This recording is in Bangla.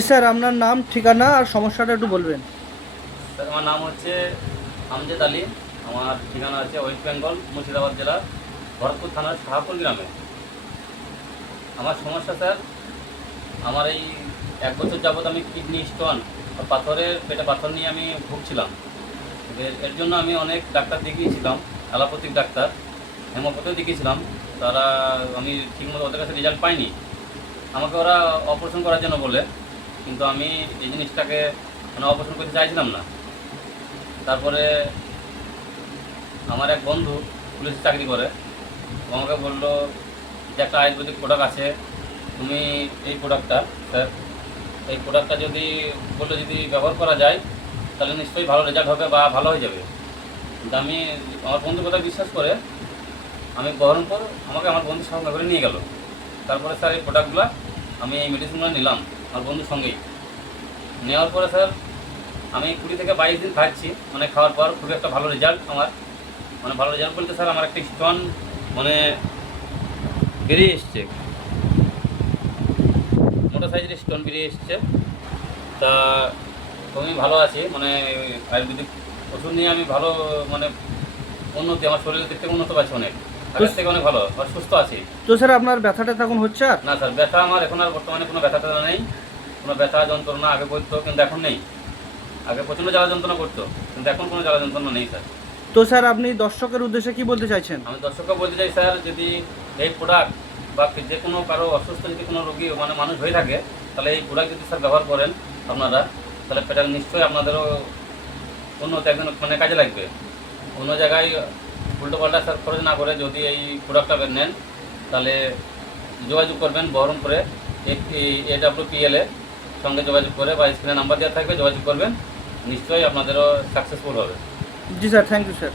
জি স্যার, আপনার নাম, ঠিকানা আর সমস্যাটা একটু বলবেন। স্যার আমার নাম হচ্ছে আমজেদ আলী। আমার ঠিকানা আছে ওয়েস্ট বেঙ্গল মুর্শিদাবাদ জেলার ভরতপুর থানার শাহপুর গ্রামে। আমার সমস্যা স্যার, আমার এই 1 বছর যাবৎ আমি কিডনি স্টোন আর পেটে পাথর নিয়ে আমি ভুগছিলাম। এর জন্য আমি অনেক ডাক্তার দেখিয়েছিলাম, অ্যালোপ্যাথিক ডাক্তার, হেমোপ্যাথিও দেখিয়েছিলাম। তারা আমি ঠিকমতো ওদের কাছে রেজাল্ট পাইনি। আমাকে ওরা অপারেশন করার জন্য বলে, কিন্তু আমি এই জিনিসটাকে অপারেশন করতে চাইছিলাম না। তারপরে আমার এক বন্ধু পুলিশে চাকরি করে, ও আমাকে বললো যে একটা আয়ুর্বেদিক প্রোডাক্ট আছে, তুমি এই প্রোডাক্টটা স্যার, এই প্রোডাক্টটা যদি ব্যবহার করা যায় তাহলে নিশ্চয়ই ভালো রেজাল্ট হবে বা ভালো হয়ে যাবে। কিন্তু আমি আমার বন্ধুর কথা বিশ্বাস করে আমি বহরমপুর আমাকে আমার বন্ধুর সঙ্গে করে নিয়ে গেল। তারপরে স্যার এই প্রোডাক্টগুলো আমি এই মেডিসিনগুলো নিলাম আমার বন্ধুর সঙ্গেই। নেওয়ার পরে স্যার আমি 20 থেকে 22 দিন খাচ্ছি, খাওয়ার পর খুবই একটা ভালো রেজাল্ট আমার। ভালো রেজাল্ট বলতে স্যার আমার একটা স্টোন বেরিয়ে এসছে, মোটা সাইজের স্টোন বেরিয়ে এসছে। তা খুবই ভালো আছি, আয়ুর্বেদিক ওষুধ নিয়ে আমি ভালো উন্নতি, আমার শরীরের দিক থেকে উন্নত পাচ্ছি অনেক, আগের থেকে অনেক ভালো আর সুস্থ আছি। তো স্যার, আপনার ব্যথাটা তখন হচ্ছে আর? না স্যার, ব্যথা আমার এখন আর বর্তমানে কোনো ব্যথা ট্যাথা নেই। কোনো ব্যথা যন্ত্রণা আগে করতো কিন্তু এখন নেই। আগে প্রচণ্ড জ্বালা যন্ত্রণা করতো, কিন্তু এখন কোনো জ্বালা যন্ত্রণা নেই স্যার। তো স্যার, আপনি দর্শকের উদ্দেশ্যে কি বলতে চাইছেন? আমি দর্শককে বলতে চাই স্যার, যদি এই প্রোডাক্ট বা যে কোনো কারো অসুস্থ যদি কোনো রোগী মানুষ হয়ে থাকে, তাহলে এই প্রোডাক্ট যদি স্যার ব্যবহার করেন আপনারা, তাহলে সেটা নিশ্চয়ই আপনাদেরও উন্নত একদিন কাজে লাগবে। অন্য জায়গায় উল্টোপাল্টা স্যার খরচ না করে যদি এই প্রোডাক্টটা নেন, তাহলে যোগাযোগ করবেন বহরমপুরে AWPL এর সঙ্গে যোগাযোগ করে, বা স্ক্রিনে নাম্বার দেওয়া থাকবে, যোগাযোগ করবেন, নিশ্চয়ই আপনাদেরও সাকসেসফুল হবে। জি স্যার, থ্যাংক ইউ স্যার।